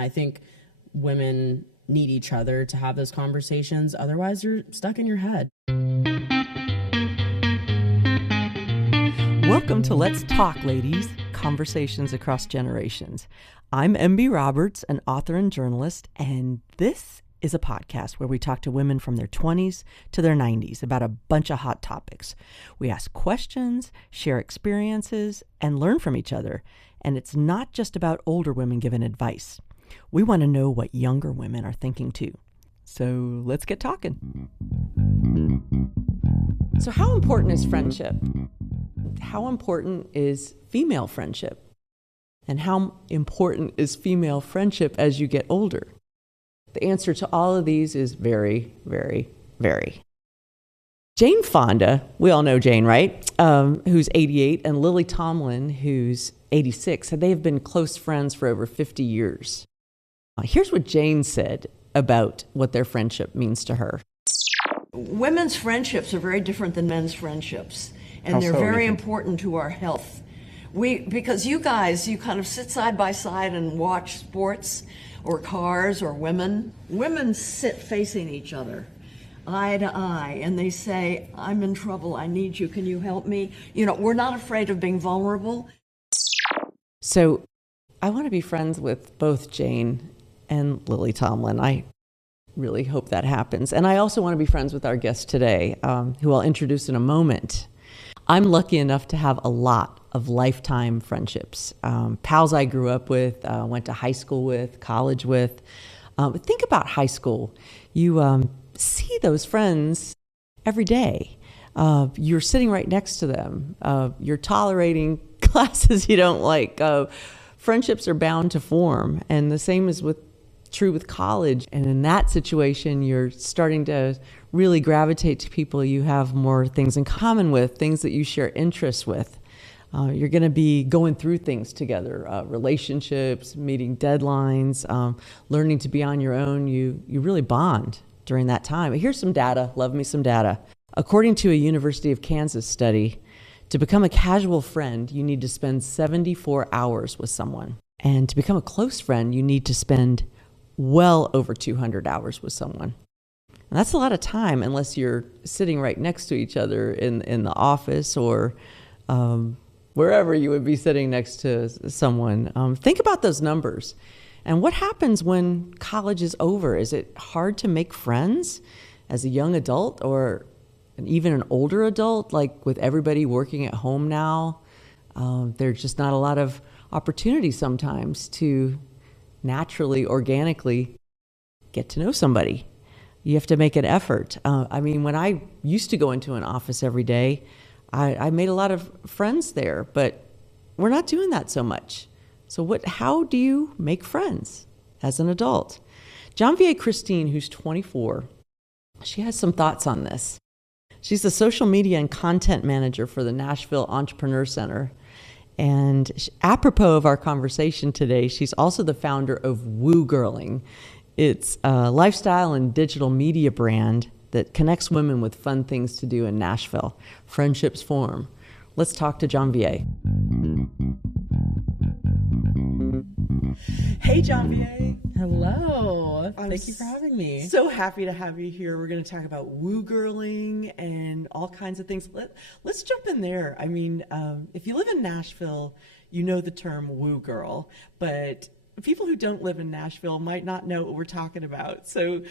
I think women need each other to have those conversations. Otherwise, you're stuck in your head. Welcome to Let's Talk, ladies, Conversations Across Generations. I'm MB Roberts, an author and journalist, and this is a podcast where we talk to women from their 20s to their 90s about a bunch of hot topics. We ask questions, share experiences, and learn from each other. And it's not just about older women giving advice. We want to know what younger women are thinking too. So let's get talking. So how important is friendship? How important is female friendship? And how important is female friendship as you get older? The answer to all of these is very, very, very. Jane Fonda, we all know Jane, right? Who's 88, and Lily Tomlin, who's 86. They have been close friends for over 50 years. Here's what Jane said about what their friendship means to her. Women's friendships are very different than men's friendships, and they're very important to our health. Because you guys, you kind of sit side by side and watch sports or cars or women. Women sit facing each other, eye to eye, and they say, I'm in trouble, I need you, can you help me? You know, we're not afraid of being vulnerable. So I want to be friends with both Jane and Lily Tomlin. I really hope that happens. And I also want to be friends with our guest today, who I'll introduce in a moment. I'm lucky enough to have a lot of lifetime friendships. Pals I grew up with, went to high school with, college with. Think about high school. You see those friends every day. You're sitting right next to them. You're tolerating classes you don't like. Friendships are bound to form. And the same is true with college. And in that situation, you're starting to really gravitate to people you have more things in common with, things that you share interests with. You're going to be going through things together, relationships, meeting deadlines, learning to be on your own. You really bond during that time. Here's some data. Love me some data. According to a University of Kansas study, to become a casual friend, you need to spend 74 hours with someone. And to become a close friend, you need to spend well over 200 hours with someone. And that's a lot of time unless you're sitting right next to each other in the office or wherever you would be sitting next to someone. Think about those numbers. And what happens when college is over? Is it hard to make friends as a young adult or even an older adult? Like with everybody working at home now, there's just not a lot of opportunity sometimes to naturally, organically get to know somebody. You have to make an effort. I mean, when I used to go into an office every day, I made a lot of friends there, but we're not doing that so much. So how do you make friends as an adult? Janvier Christine, who's 24, she has some thoughts on this. She's the social media and content manager for the Nashville Entrepreneur Center. And apropos of our conversation today, she's also the founder of Woogirling. It's a lifestyle and digital media brand that connects women with fun things to do in Nashville. Friendships form. Let's talk to Janvier. Hey, Janvier. Hello. Thank you for having me. So happy to have you here. We're going to talk about Woogirling and all kinds of things. Let's jump in there. I mean, if you live in Nashville, you know the term woo girl, but people who don't live in Nashville might not know what we're talking about. So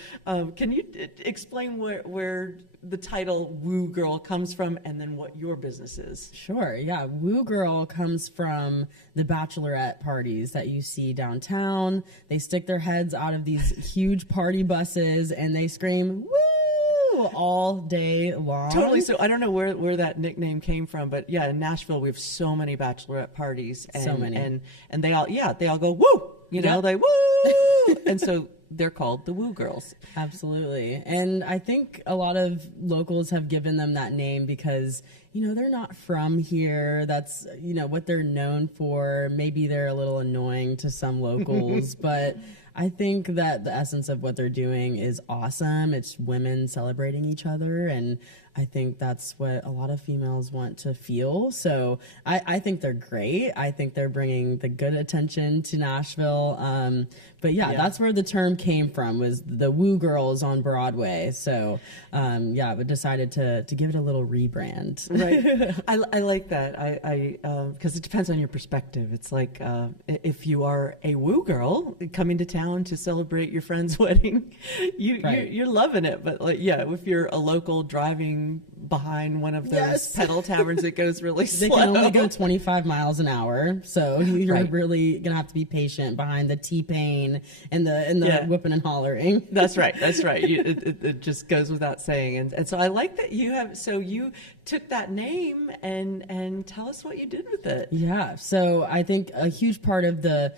can you explain where the title Woo Girl comes from and then what your business is? Sure. Yeah. Woo Girl comes from the bachelorette parties that you see downtown. They stick their heads out of these huge party buses and they scream, woo, all day long. Totally. So I don't know where that nickname came from, but yeah, in Nashville, we have so many bachelorette parties. And, so many. And they all go, woo! You know, they woo! And so they're called the Woo Girls. Absolutely. And I think a lot of locals have given them that name because, you know, they're not from here. That's, you know, what they're known for. Maybe they're a little annoying to some locals, but I think that the essence of what they're doing is awesome. It's women celebrating each other. And I think that's what a lot of females want to feel. So I think they're great. I think they're bringing the good attention to Nashville. But yeah, that's where the term came from, was the Woo Girls on Broadway. So yeah, we decided to give it a little rebrand. Right. I like that. I because it depends on your perspective. It's like if you are a Woo girl coming to town to celebrate your friend's wedding, you're loving it. But like, yeah, if you're a local driving behind one of those pedal taverns that goes really slow. They can only go 25 miles an hour, so you're really gonna have to be patient behind the T-Pain and the whooping and hollering. That's right. It just goes without saying. And so I like that you took that name and tell us what you did with it. Yeah, so I think a huge part of the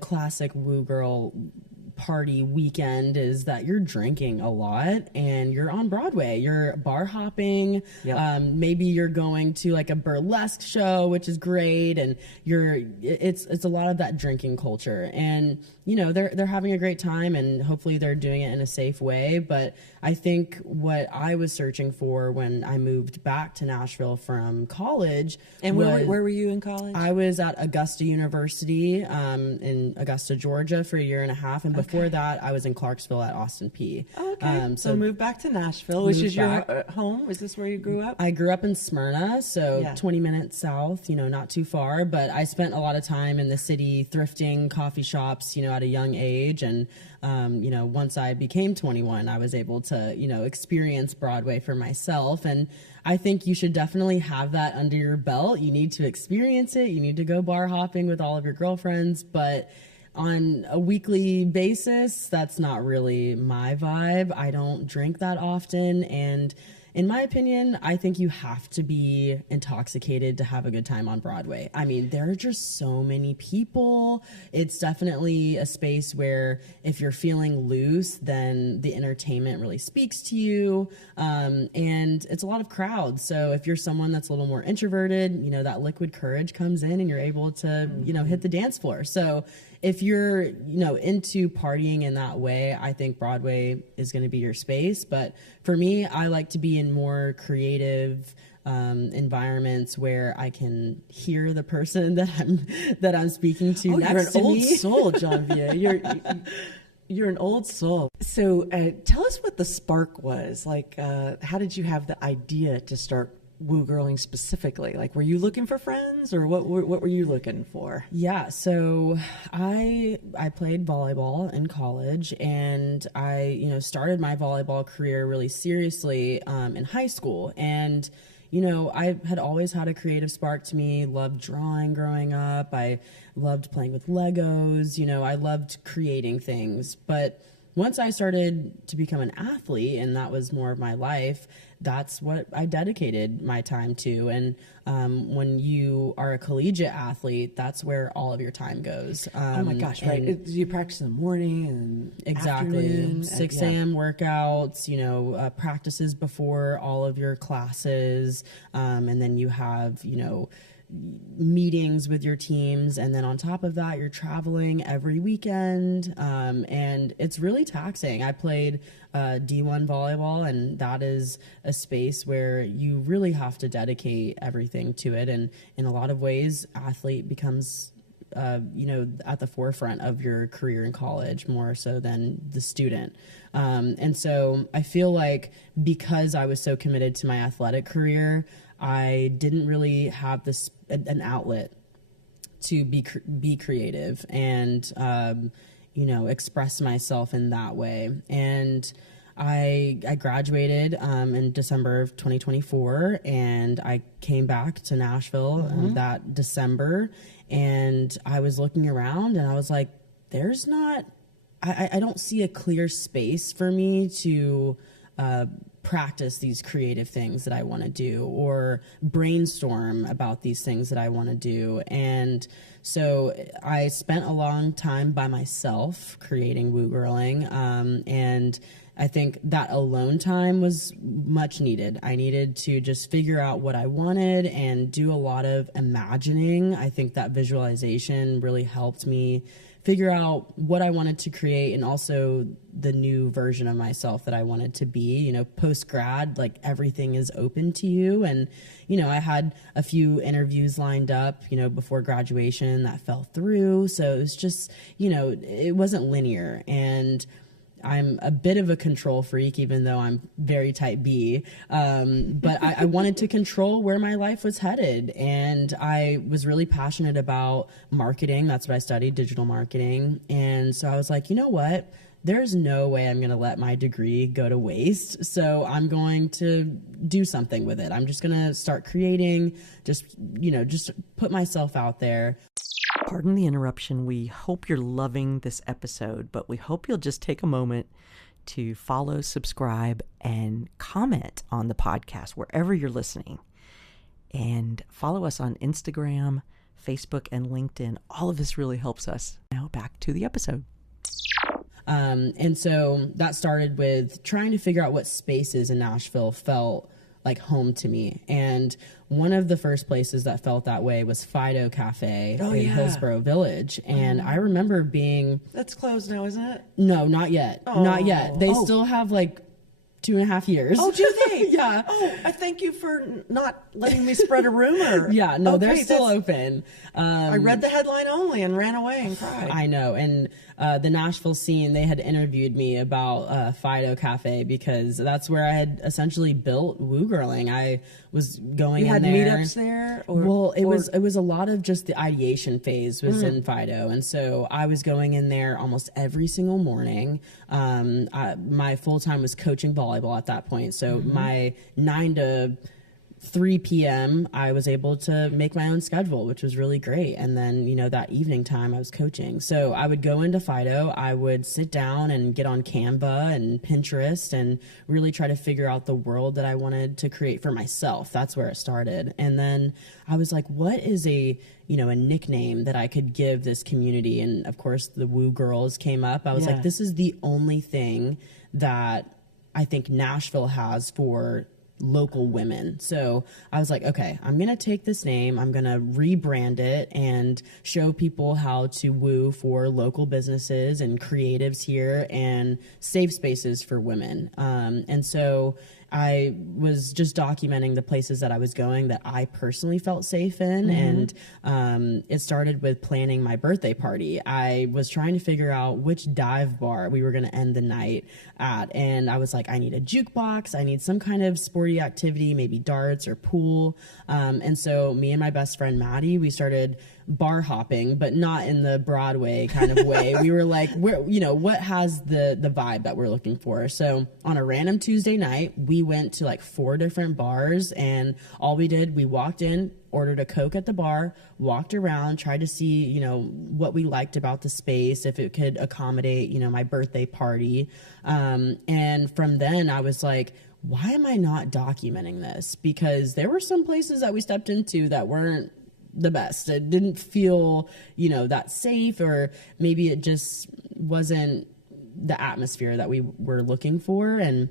classic Woo Girl party weekend is that you're drinking a lot and you're on Broadway, you're bar hopping. Maybe you're going to like a burlesque show, which is great, and it's a lot of that drinking culture, and they're having a great time, and hopefully they're doing it in a safe way. But I think what I was searching for when I moved back to Nashville from college. And where were you in college? I was at Augusta University in Augusta, Georgia for a year and a half, and before that I was in Clarksville at Austin P. Okay. So moved back to Nashville, which is your home. Is this where you grew up? I grew up in Smyrna, so 20 minutes south, not too far, but I spent a lot of time in the city thrifting coffee shops, at a young age. And, once I became 21, I was able to, experience Broadway for myself. And I think you should definitely have that under your belt. You need to experience it. You need to go bar hopping with all of your girlfriends, but on a weekly basis, that's not really my vibe. I don't drink that often, and in my opinion, I think you have to be intoxicated to have a good time on Broadway. I mean, there are just so many people. It's definitely a space where if you're feeling loose, then the entertainment really speaks to you. And it's a lot of crowds. So if you're someone that's a little more introverted, that liquid courage comes in and you're able to, hit the dance floor. So if you're, into partying in that way, I think Broadway is going to be your space. But for me, I like to be in more creative environments where I can hear the person that I'm speaking to next to me. You're an old soul, Janvier. You're an old soul. So tell us what the spark was. Like, how did you have the idea to start Woogirling specifically? Like, were you looking for friends, or what were you looking for? Yeah, so I played volleyball in college, and I started my volleyball career really seriously in high school. And I had always had a creative spark to me. Loved drawing growing up. I loved playing with Legos. I loved creating things. But once I started to become an athlete, and that was more of my life, that's what I dedicated my time to. And when you are a collegiate athlete, that's where all of your time goes. Oh my gosh, right. You practice in the morning and exactly afternoon, 6 a.m. workouts, practices before all of your classes. And then you have, meetings with your teams, and then on top of that you're traveling every weekend, and it's really taxing. I played D1 volleyball, and that is a space where you really have to dedicate everything to it, and in a lot of ways athlete becomes at the forefront of your career in college more so than the student. And so I feel like because I was so committed to my athletic career, I didn't really have an outlet to be creative and express myself in that way. And I graduated in December of 2024, and I came back to Nashville that December, and I was looking around and I was like, I don't see a clear space for me to practice these creative things that I want to do, or brainstorm about these things that I want to do. And so I spent a long time by myself creating Woogirling, and I think that alone time was much needed. I needed to just figure out what I wanted and do a lot of imagining. I think that visualization really helped me figure out what I wanted to create and also the new version of myself that I wanted to be. You know, post grad, like everything is open to you. And, you know, I had a few interviews lined up, you know, before graduation that fell through. So it was just, you know, it wasn't linear. And I'm a bit of a control freak, even though I'm very type B. But I wanted to control where my life was headed. And I was really passionate about marketing. That's what I studied, digital marketing. And so I was like, you know what? There's no way I'm going to let my degree go to waste. So I'm going to do something with it. I'm just going to start creating, just put myself out there. Pardon the interruption. We hope you're loving this episode, but we hope you'll just take a moment to follow, subscribe, and comment on the podcast wherever you're listening. And follow us on Instagram, Facebook, and LinkedIn. All of this really helps us. Now back to the episode. And so that started with trying to figure out what spaces in Nashville felt like home to me. And one of the first places that felt that way was Fido Cafe in Hillsborough Village. And I remember being... That's closed now, isn't it? No, not yet. Oh. Not yet. They still have like 2.5 years. Oh, do they? Yeah. Oh, I thank you for not letting me spread a rumor. Yeah, no, Okay, they're still open. I read the headline only and ran away and cried. I know. And the Nashville scene, they had interviewed me about Fido Cafe because that's where I had essentially built Woogirling. I was going You had in there. meetups there? It was a lot of just the ideation phase was in Fido. And so I was going in there almost every single morning. My full time was coaching volleyball at that point. So my 9 to 3 p.m. I was able to make my own schedule, which was really great. And then, you know, that evening time I was coaching. So I would go into Fido, I would sit down and get on Canva and Pinterest and really try to figure out the world that I wanted to create for myself. That's where it started. And then I was like, what is a nickname that I could give this community? And of course the Woo Girls came up. I was like, this is the only thing that I think Nashville has for local women. So I was like, okay, I'm going to take this name, I'm going to rebrand it and show people how to woo for local businesses and creatives here and safe spaces for women. And so I was just documenting the places that I was going that I personally felt safe in. And it started with planning my birthday party. I was trying to figure out which dive bar we were going to end the night at. And I was like, I need a jukebox. I need some kind of sporty activity, maybe darts or pool. And so me and my best friend, Maddie, we started bar hopping, but not in the Broadway kind of way. We were like, what has the vibe that we're looking for? So on a random Tuesday night, we went to like 4 different bars, and all we did, we walked in, ordered a Coke at the bar, walked around, tried to see, what we liked about the space, if it could accommodate, my birthday party. And from then I was like, why am I not documenting this? Because there were some places that we stepped into that weren't the best. It didn't feel, that safe, or maybe it just wasn't the atmosphere that we were looking for. And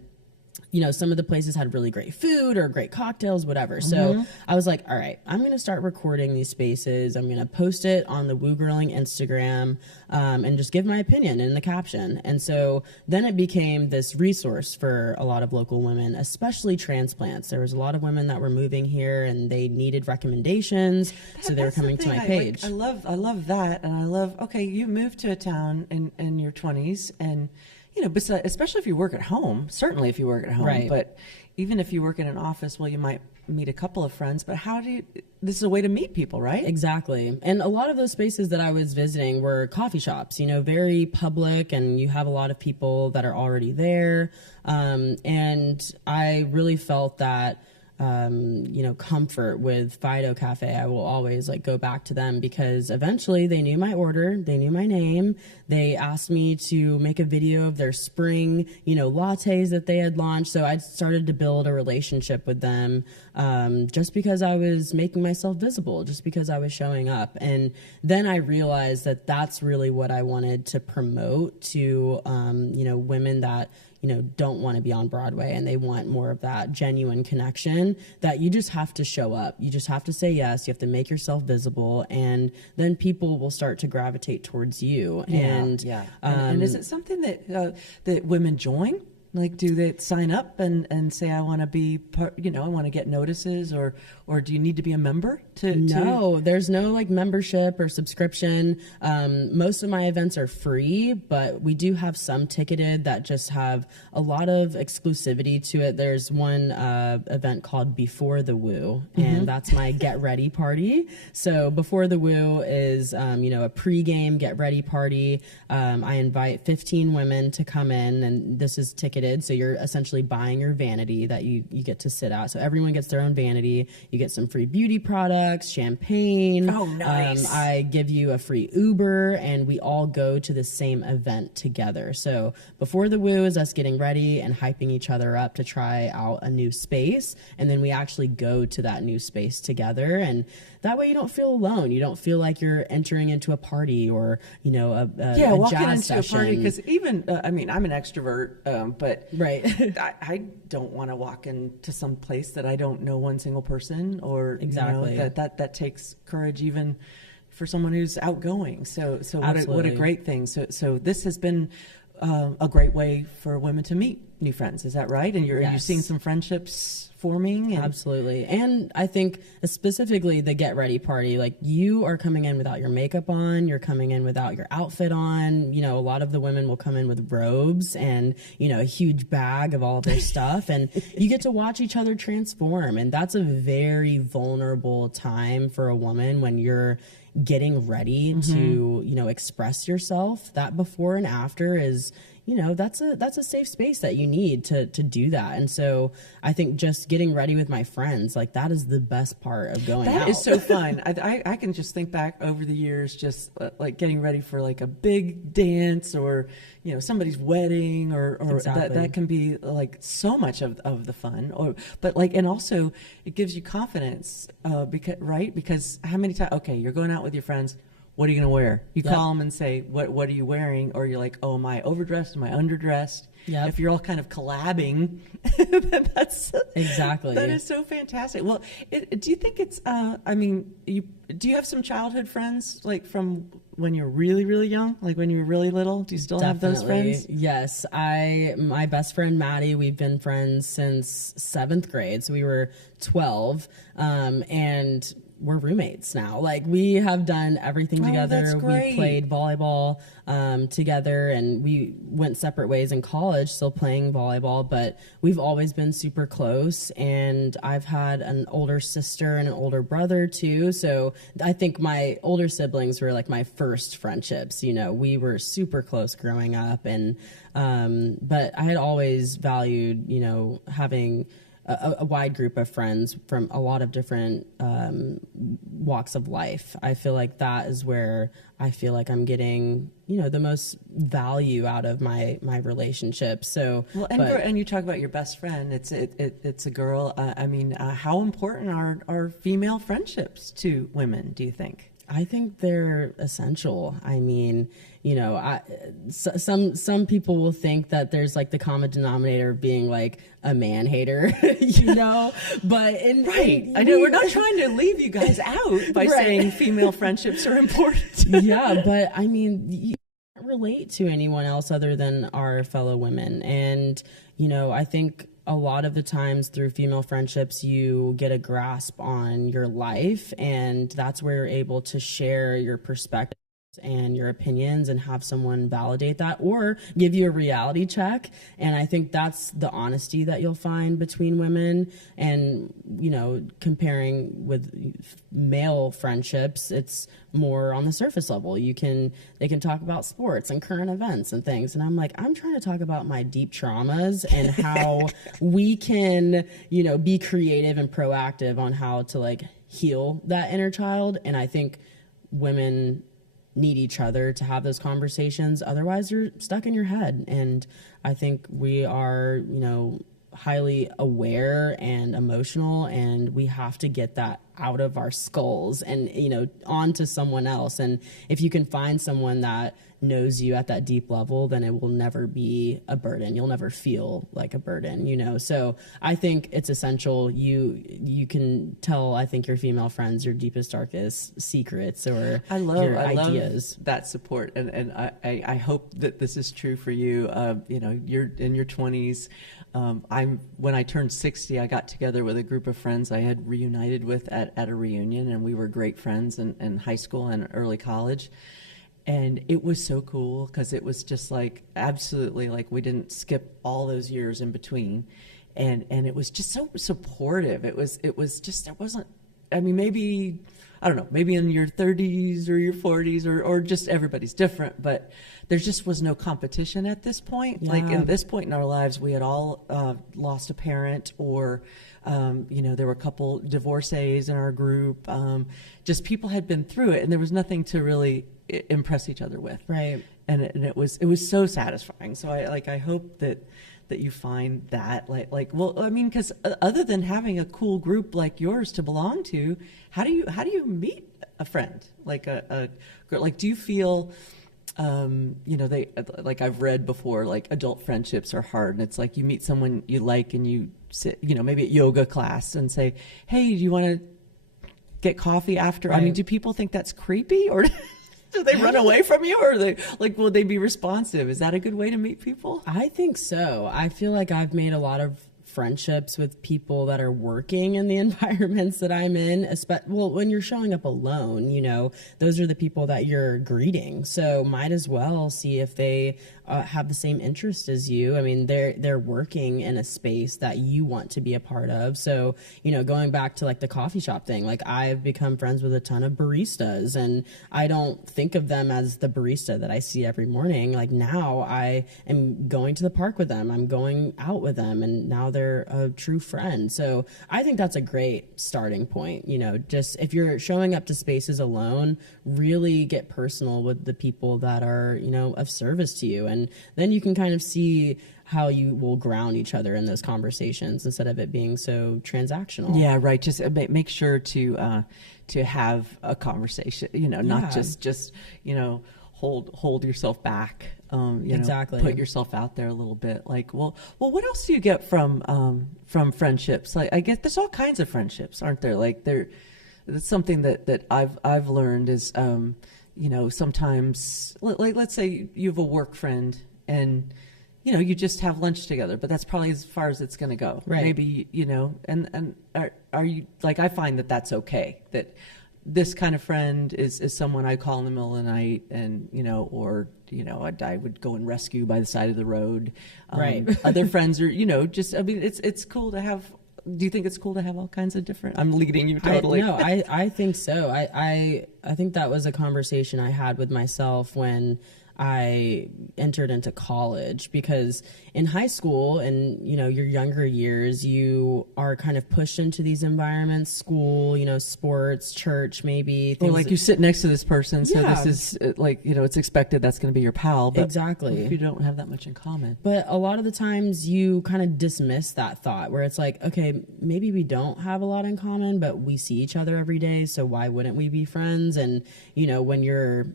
some of the places had really great food or great cocktails, whatever. So I was like, all right, I'm going to start recording these spaces. I'm going to post it on the Woogirling Instagram and just give my opinion in the caption. And so then it became this resource for a lot of local women, especially transplants. There was a lot of women that were moving here and they needed recommendations. So they were coming to my page. I love that. And I love, okay, you moved to a town in your 20s, and especially if you work at home, certainly if you work at home, right. But even if you work in an office, well, you might meet a couple of friends, but this is a way to meet people, right? Exactly. And a lot of those spaces that I was visiting were coffee shops, very public, and you have a lot of people that are already there. And I really felt that comfort with Fido Cafe. I will always go back to them because eventually they knew my order, they knew my name. They asked me to make a video of their spring, lattes that they had launched. So I started to build a relationship with them, just because I was making myself visible, just because I was showing up. And then I realized that that's really what I wanted to promote to, women that, don't want to be on Broadway and they want more of that genuine connection, that you just have to show up. You just have to say yes. You have to make yourself visible, and then people will start to gravitate towards you. And is it something that that women join? Like, do they sign up and say, I want to be part, I want to get notices, or do you need to be a member No, there's no like membership or subscription. Most of my events are free, but we do have some ticketed that just have a lot of exclusivity to it. There's one event called Before the Woo, and that's my get ready party. So Before the Woo is, a pregame get ready party. I invite 15 women to come in, and this is ticketed. So you're essentially buying your vanity that you get to sit at. So everyone gets their own vanity. You get some free beauty products, champagne. Oh, nice. I give you a free Uber, and we all go to the same event together. So Before the Woo is us getting ready and hyping each other up to try out a new space. And then we actually go to that new space together. And that way you don't feel alone. You don't feel like you're entering into a party or, a walking jazz into session. a party. Because even, I'm an extrovert, but right. I don't want to walk into some place that I don't know one single person, or exactly that takes courage even for someone who's outgoing. So what a great thing. So this has been a great way for women to meet new friends. Is that right? And you're seeing some friendships forming. Absolutely. And I think specifically the get ready party, like you are coming in without your makeup on, you're coming in without your outfit on. A lot of the women will come in with robes and, a huge bag of all their stuff, and you get to watch each other transform. And that's a very vulnerable time for a woman when you're getting ready to, express yourself. That before and after is, that's a safe space that you need to do that. And so I think just getting ready with my friends, like that is the best part of going out. That is so fun. I can just think back over the years, just like getting ready for like a big dance or, somebody's wedding or exactly. that can be like so much of the fun, and also it gives you confidence, because how many times, okay, you're going out with your friends, what are you going to wear? You call them and say, what are you wearing? Or you're like, oh, am I overdressed? Am I underdressed? Yep. If you're all kind of collabing, then exactly. That is so fantastic. Well, do you think it's, do you have some childhood friends, like from when you're really, really young, like when you were really little? Do you still have those friends? Yes. My best friend, Maddie, we've been friends since 7th grade. So we were 12. And we're roommates now. Like we have done everything together. That's great. We played volleyball together, and we went separate ways in college, still playing volleyball, but we've always been super close. And I've had an older sister and an older brother too. So I think my older siblings were like my first friendships. We were super close growing up, and but I had always valued, having a wide group of friends from a lot of different walks of life. I feel like that is where I feel like I'm getting, the most value out of my relationships. So, and you talk about your best friend. It's a girl. How important are female friendships to women, do you think? I think they're essential. Some people will think that there's like the common denominator of being like a man hater, but I know we're not trying to leave you guys out by saying female friendships are important. Yeah, but you can't relate to anyone else other than our fellow women. And, I think a lot of the times through female friendships, you get a grasp on your life, and that's where you're able to share your perspective and your opinions and have someone validate that or give you a reality check. And I think that's the honesty that you'll find between women. And, comparing with male friendships, it's more on the surface level. They can talk about sports and current events and things. And I'm like, I'm trying to talk about my deep traumas and how we can, be creative and proactive on how to like heal that inner child. And I think women need each other to have those conversations. Otherwise, you're stuck in your head. And I think we are, highly aware and emotional, and we have to get that out of our skulls and, you know, onto someone else. And if you can find someone that knows you at that deep level, then it will never be a burden. You'll never feel like a burden, you know? So I think it's essential. You can tell, I think, your female friends your deepest, darkest secrets or your ideas. Love that support. And I hope that this is true for you. You know, you're in your 20s. When I turned 60, I got together with a group of friends I had reunited with at a reunion, and we were great friends in high school and early college. And it was so cool because it was just like, absolutely, like we didn't skip all those years in between. And it was just so supportive. It was just, there wasn't, I mean, maybe, I don't know, maybe in your 30s or your 40s or just everybody's different, but there just was no competition at this point. Yeah. Like at this point in our lives, we had all lost a parent, or, you know, there were a couple divorcees in our group. Just people had been through it, and there was nothing to really impress each other with. Right. And it was so satisfying. So I hope that you find that well, I mean, because other than having a cool group like yours to belong to, how do you meet a friend like a girl? Like, do you feel, you know, they, like I've read before, like adult friendships are hard, and it's like you meet someone you like and you sit, you know, maybe at yoga class and say, hey, do you want to get coffee after? Right. I mean, do people think that's creepy, or do they run away from you, or are they like, will they be responsive? Is that a good way to meet people? I think so. I feel like I've made a lot of friendships with people that are working in the environments that I'm in. Well, when you're showing up alone, you know, those are the people that you're greeting. So might as well see if they have the same interest as you. I mean, they're working in a space that you want to be a part of. So, you know, going back to like the coffee shop thing, like I've become friends with a ton of baristas, and I don't think of them as the barista that I see every morning. Like now I am going to the park with them. I'm going out with them, and now they're a true friend. So I think that's a great starting point. You know, just if you're showing up to spaces alone, really get personal with the people that are, you know, of service to you. And then you can kind of see how you will ground each other in those conversations instead of it being so transactional. Yeah, right. Just make sure to have a conversation, you know, not just, you know, hold yourself back. Exactly. Put yourself out there a little bit. Like, well, what else do you get from friendships? Like, I guess there's all kinds of friendships, aren't there? Like, that's something that I've learned is, you know, sometimes, like, let's say you have a work friend and, you know, you just have lunch together, but that's probably as far as it's going to go. Right. Maybe, you know, and are you, like, I find that that's okay, that this kind of friend is someone I call in the middle of the night, and, you know, or, you know, I would go and rescue by the side of the road. Right. Other friends are, you know, just, I mean, it's cool to have. Do you think it's cool to have all kinds of different? I'm leading you totally. I think so. I think that was a conversation I had with myself when I entered into college, because in high school and, you know, your younger years, you are kind of pushed into these environments, school, you know, sports, church, maybe. Or like you sit next to this person, so Yeah. this is like, you know, it's expected that's going to be your pal. But Exactly. if you don't have that much in common. But a lot of the times you kind of dismiss that thought, where it's like, okay, maybe we don't have a lot in common, but we see each other every day, so why wouldn't we be friends? And, you know, when you're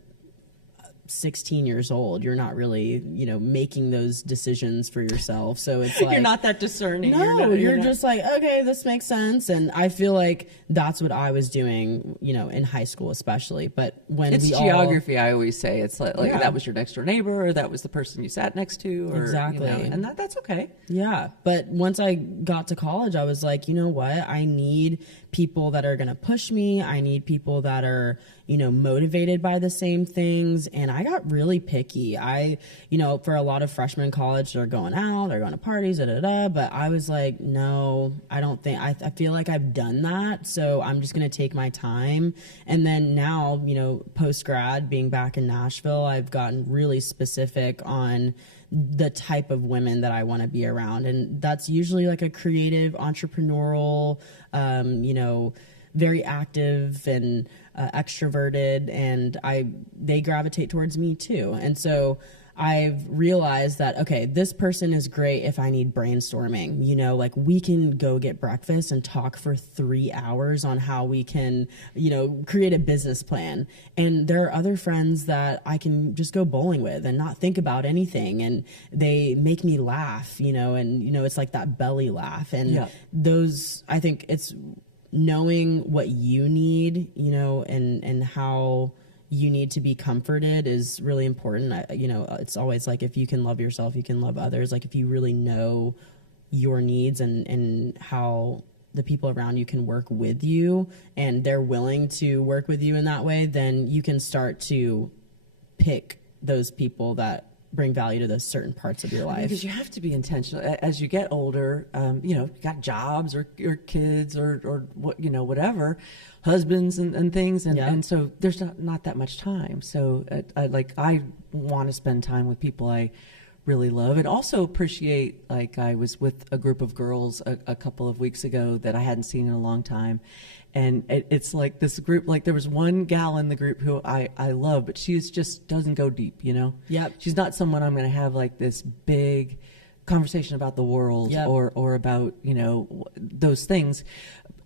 16 years old, you're not really, you know, making those decisions for yourself. So it's like, You're not that discerning. no, you're not- just like, okay, this makes sense. And I feel like that's what I was doing, you know, in high school especially. But when It's we geography, I always say. It's like Yeah. that was your next door neighbor, or that was the person you sat next to, or, Exactly. you know, and that's okay. Yeah. But once I got to college, I was like, you know what? I need people that are going to push me. I need people that are, you know, motivated by the same things. And I got really picky. You know, for a lot of freshmen in college, they're going out, they're going to parties, but I was like, no, I don't think, I feel like I've done that. So I'm just going to take my time. And then now, you know, post grad, being back in Nashville, I've gotten really specific on the type of women that I want to be around. And that's usually like a creative, entrepreneurial, you know, very active and extroverted, and they gravitate towards me too. And so I've realized that, okay, this person is great if I need brainstorming. You know, like we can go get breakfast and talk for 3 hours on how we can, you know, create a business plan. And there are other friends that I can just go bowling with and not think about anything. And they make me laugh, you know, and, you know, it's like that belly laugh. And those, I think it's knowing what you need, you know, and how you need to be comforted is really important. You know, it's always like, if you can love yourself, you can love others. Like if you really know your needs and how the people around you can work with you and they're willing to work with you in that way, then you can start to pick those people that bring value to those certain parts of your life. Because you have to be intentional as you get older. You know, you got jobs or kids or what, you know, whatever, husbands and things, and so there's not that much time. So I want to spend time with people I really love, and also appreciate. Like I was with a group of girls a couple of weeks ago that I hadn't seen in a long time. And it's like this group, like there was one gal in the group who I love, but she's just doesn't go deep, you know? Yep. She's not someone I'm going to have like this big conversation about the world or about, you know, those things.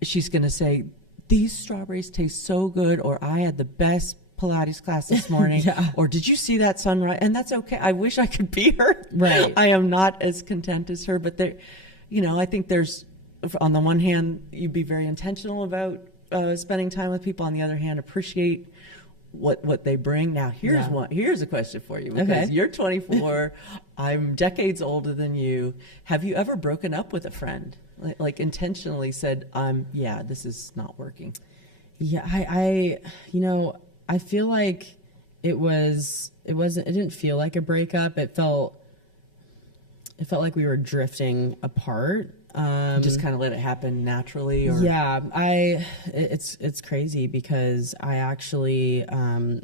She's going to say, these strawberries taste so good, or I had the best Pilates class this morning, or did you see that sunrise? And that's okay. I wish I could be her. Right. I am not as content as her, but there, you know, I think there's, on the one hand, you'd be very intentional about spending time with people. On the other hand, appreciate what they bring. Now, here's a question for you, because you're 24, I'm decades older than you. Have you ever broken up with a friend, like intentionally said, this is not working? Yeah, I you know, I feel like it didn't feel like a breakup. It felt like we were drifting apart. Just kind of let it happen naturally, or it's crazy because I actually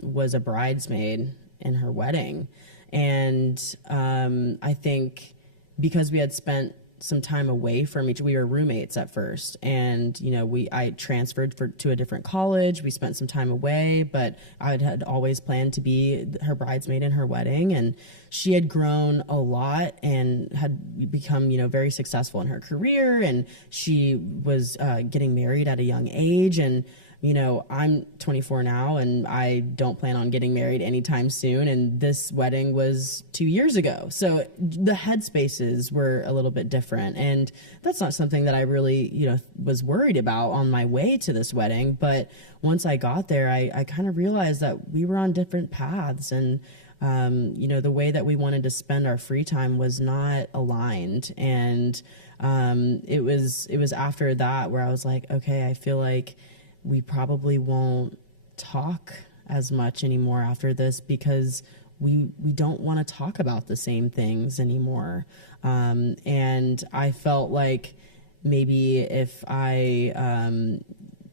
was a bridesmaid in her wedding, and I think because we had spent some time away from we were roommates at first, and you know, I transferred to a different college. We spent some time away, but I had always planned to be her bridesmaid in her wedding, and she had grown a lot and had become, you know, very successful in her career, and she was getting married at a young age. And you know, I'm 24 now, and I don't plan on getting married anytime soon. And this wedding was 2 years ago. So the headspaces were a little bit different. And that's not something that I really, you know, was worried about on my way to this wedding. But once I got there, I kind of realized that we were on different paths. And, you know, the way that we wanted to spend our free time was not aligned. And it was after that where I was like, okay, I feel like we probably won't talk as much anymore after this, because we don't want to talk about the same things anymore. And I felt like maybe if I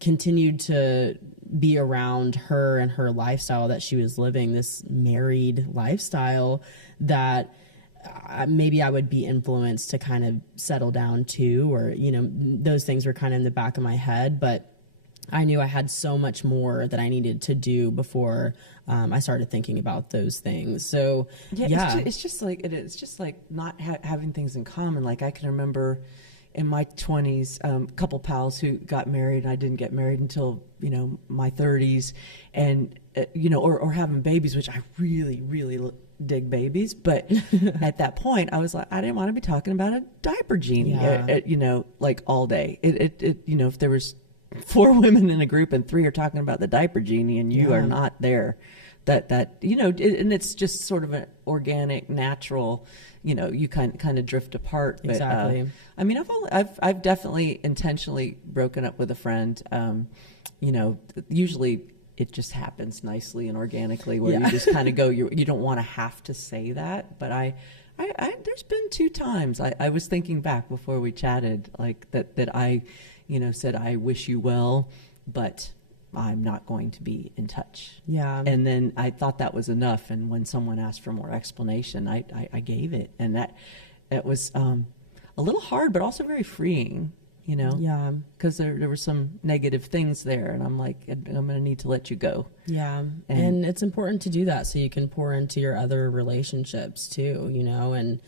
continued to be around her and her lifestyle that she was living, this married lifestyle, that maybe I would be influenced to kind of settle down too, or, you know, those things were kind of in the back of my head. But I knew I had so much more that I needed to do before I started thinking about those things. So it's just like not having things in common. Like I can remember in my 20s, a couple pals who got married, and I didn't get married until, you know, my 30s, and you know, or having babies, which I really, really dig babies. But at that point, I was like, I didn't want to be talking about a diaper genie, you know, like all day. It you know, if there was 4 women in a group and 3 are talking about the diaper genie and you are not there, that you know, and it's just sort of an organic, natural, you know, you kind of drift apart. But, exactly. I mean, I've definitely intentionally broken up with a friend. You know, usually it just happens nicely and organically, where you just kind of go, you don't want to have to say that. But I there's been 2 times I was thinking back before we chatted, like that I, you know, said, I wish you well, but I'm not going to be in touch. Yeah. And then I thought that was enough. And when someone asked for more explanation, I gave it. And that was a little hard, but also very freeing, you know? Yeah. Because there were some negative things there, and I'm like, I'm going to need to let you go. Yeah. And it's important to do that so you can pour into your other relationships too, you know, and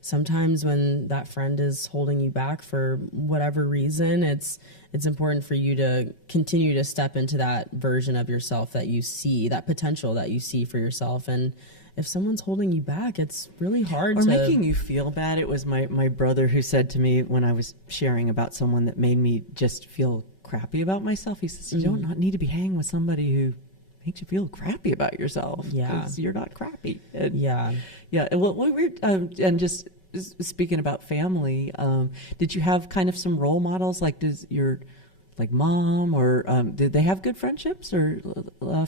sometimes when that friend is holding you back for whatever reason, it's important for you to continue to step into that version of yourself that you see, that potential that you see for yourself. And if someone's holding you back, it's really hard or making you feel bad. It was my brother who said to me when I was sharing about someone that made me just feel crappy about myself. He says, you don't not need to be hanging with somebody who makes you feel crappy about yourself. Yeah. 'Cause you're not crappy. And Yeah. Yeah. Well, we're, and just speaking about family, did you have kind of some role models? Like, does your like mom or did they have good friendships or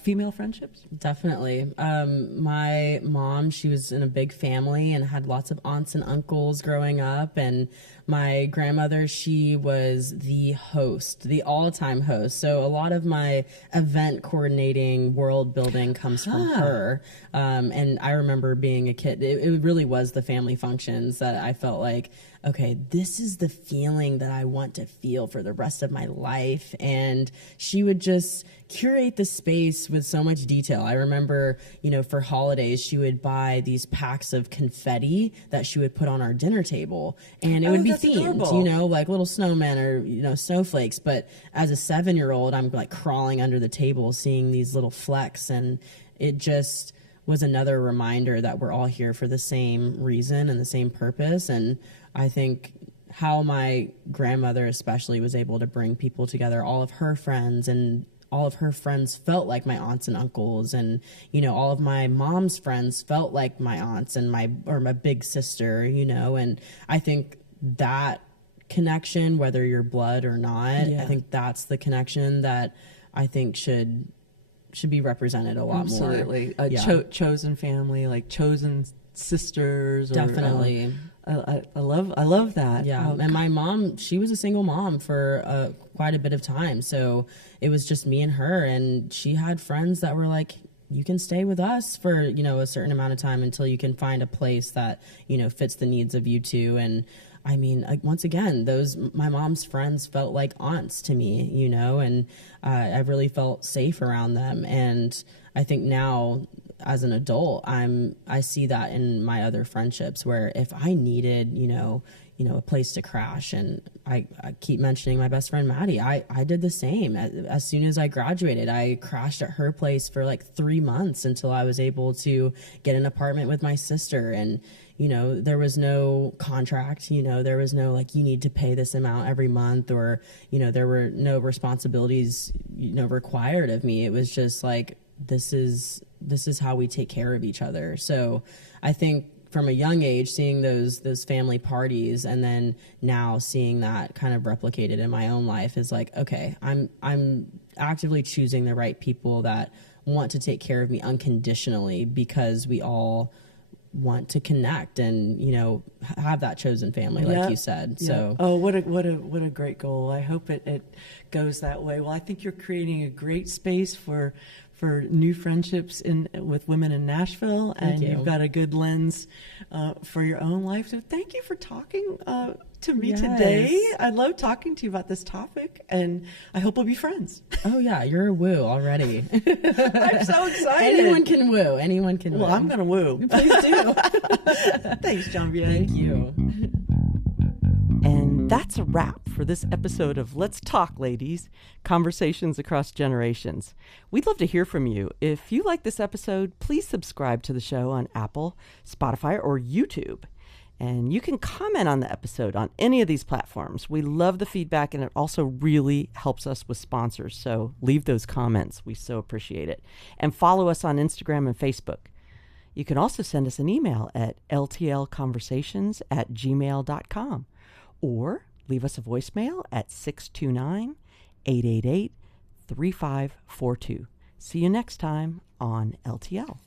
female friendships? Definitely. My mom, she was in a big family and had lots of aunts and uncles growing up. And my grandmother, she was the host, the all-time host. So a lot of my event coordinating, world building comes from her. And I remember being a kid, it really was the family functions that I felt like, okay, this is the feeling that I want to feel for the rest of my life. And she would just curate the space with so much detail. I remember, you know, for holidays, she would buy these packs of confetti that she would put on our dinner table. And it would be themed, adorable. you know, like little snowmen or, you know, snowflakes. But as a 7-year-old, I'm like crawling under the table, seeing these little flecks. And it just was another reminder that we're all here for the same reason and the same purpose. And I think how my grandmother especially was able to bring people together, all of her friends, and all of her friends felt like my aunts and uncles, and, you know, all of my mom's friends felt like my aunts and my big sister, you know. And I think that connection, whether you're blood or not, I think that's the connection that I think should be represented a lot more. Absolutely. Chosen family, like chosen sisters. Definitely. I love that. Yeah. And my mom, she was a single mom for quite a bit of time. So it was just me and her. And she had friends that were like, you can stay with us for, you know, a certain amount of time until you can find a place that, you know, fits the needs of you two. And I mean, once again, my mom's friends felt like aunts to me, you know, and I really felt safe around them. And I think now, as an adult, I see that in my other friendships, where if I needed, you know, a place to crash, and I keep mentioning my best friend Maddie, I did the same. As soon as I graduated, I crashed at her place for like 3 months until I was able to get an apartment with my sister. And, you know, there was no contract, you know, there was no like, you need to pay this amount every month, or, you know, there were no responsibilities, you know, required of me. It was just like, this is how we take care of each other. So I think from a young age, seeing those family parties, and then now seeing that kind of replicated in my own life, is like, okay, I'm actively choosing the right people that want to take care of me unconditionally, because we all want to connect and, you know, have that chosen family, like you said. Yeah. So, oh, what a great goal. I hope it goes that way. Well, I think you're creating a great space for new friendships with women in Nashville, and you've got a good lens for your own life. So thank you for talking to me today. I love talking to you about this topic, and I hope we'll be friends. Oh yeah, you're a woo already. I'm so excited. Anyone can woo. Anyone can woo. Well, I'm going to woo. Please do. Thanks, Janvier. Thank you. And that's a wrap for this episode of Let's Talk, Ladies, Conversations Across Generations. We'd love to hear from you. If you like this episode, please subscribe to the show on Apple, Spotify, or YouTube. And you can comment on the episode on any of these platforms. We love the feedback, and it also really helps us with sponsors. So leave those comments. We so appreciate it. And follow us on Instagram and Facebook. You can also send us an email at ltlconversations@gmail.com. Or leave us a voicemail at 629-888-3542. See you next time on LTL.